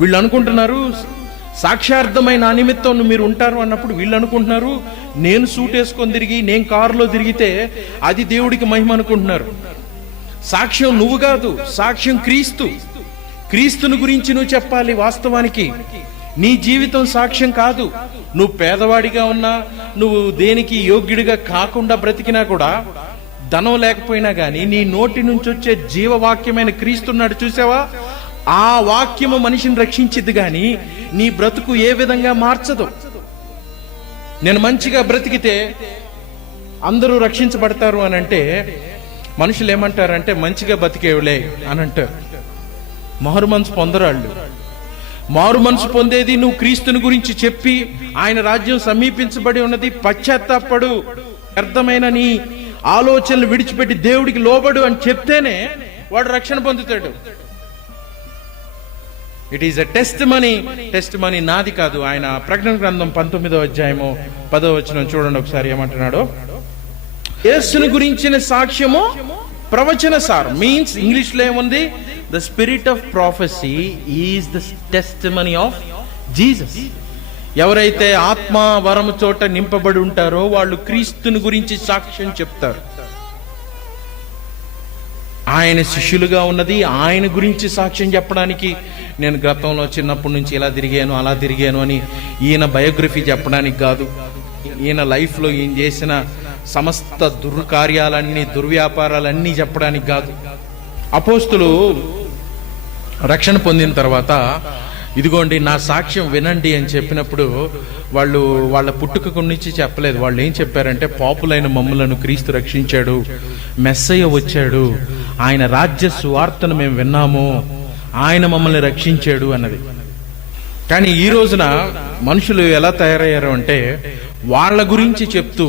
వీళ్ళు అనుకుంటున్నారు సాక్ష్యార్థమైన నా నిమిత్తం మీరు ఉంటారు అన్నప్పుడు వీళ్ళు అనుకుంటున్నారు నేను సూట్ వేసుకొని తిరిగి నేను కారులో తిరిగితే అది దేవుడికి మహిమ అనుకుంటున్నారు. సాక్ష్యం నువ్వు కాదు, సాక్ష్యం క్రీస్తు. క్రీస్తుని గురించి నువ్వు చెప్పాలి. వాస్తవానికి నీ జీవితం సాక్ష్యం కాదు. నువ్వు పేదవాడిగా ఉన్నా, నువ్వు దేనికి యోగ్యుడిగా కాకుండా బ్రతికినా కూడా, ధనం లేకపోయినా గానీ నీ నోటి నుంచి వచ్చే జీవవాక్యమైన క్రీస్తున్నాడు చూసావా, ఆ వాక్యము మనిషిని రక్షించిద్ది గాని నీ బ్రతుకు ఏ విధంగా మార్చదు. నేను మంచిగా బ్రతికితే అందరూ రక్షించబడతారు అని అంటే మనుషులు ఏమంటారంటే మంచిగా బతికేవులే అని అంటారు. మారు మనసు పొందరాళ్ళు. మారు మనసు పొందేది నువ్వు క్రీస్తుని గురించి చెప్పి ఆయన రాజ్యం సమీపించబడి ఉన్నది, పశ్చాత్తాపడు, వ్యర్థమైన నీ ఆలోచనలు విడిచిపెట్టి దేవుడికి లోబడు అని చెప్తేనే వాడు రక్షణ పొందుతాడు. It is a test money నాది కాదు. ఆయన ప్రకటన గ్రంథం 19వ అధ్యాయము 10వ వచనం చూడండి ఒకసారి ఏమంటున్నాడో. యేసుని గురించిన సాక్ష్యము ప్రవచన సార్ మీన్స్ ఇంగ్లీష్ లో ఏముంది, the spirit of prophecy is the testimony of Jesus. ఎవరైతే ఆత్మ వరము చోట నింపబడి ఉంటారో వాళ్ళు క్రీస్తుని గురించి సాక్ష్యం చెప్తారు. ఆయన శిష్యులుగా ఉన్నది ఆయన గురించి సాక్ష్యం చెప్పడానికి. నేను గతంలో చిన్నప్పటి నుంచి ఇలా తిరిగాను అలా తిరిగాను అని ఈయన బయోగ్రఫీ చెప్పడానికి కాదు. ఈయన లైఫ్లో ఈయన చేసిన సమస్త దుర్కార్యాలన్నీ, దుర్వ్యాపారాలన్నీ చెప్పడానికి కాదు. అపోస్తులు రక్షణ పొందిన తర్వాత ఇదిగోండి నా సాక్ష్యం వినండి అని చెప్పినప్పుడు వాళ్ళు వాళ్ళ పుట్టుక నుంచి చెప్పలేదు. వాళ్ళు ఏం చెప్పారంటే పాపులైన మమ్ములను క్రీస్తు రక్షించాడు, మెస్సయ్య వచ్చాడు, ఆయన రాజ్య సువార్తను మేము విన్నాము, ఆయన మమ్మల్ని రక్షించాడు అన్నది. కానీ ఈ రోజున మనుషులు ఎలా తయారయ్యారు అంటే వాళ్ళ గురించి చెప్తూ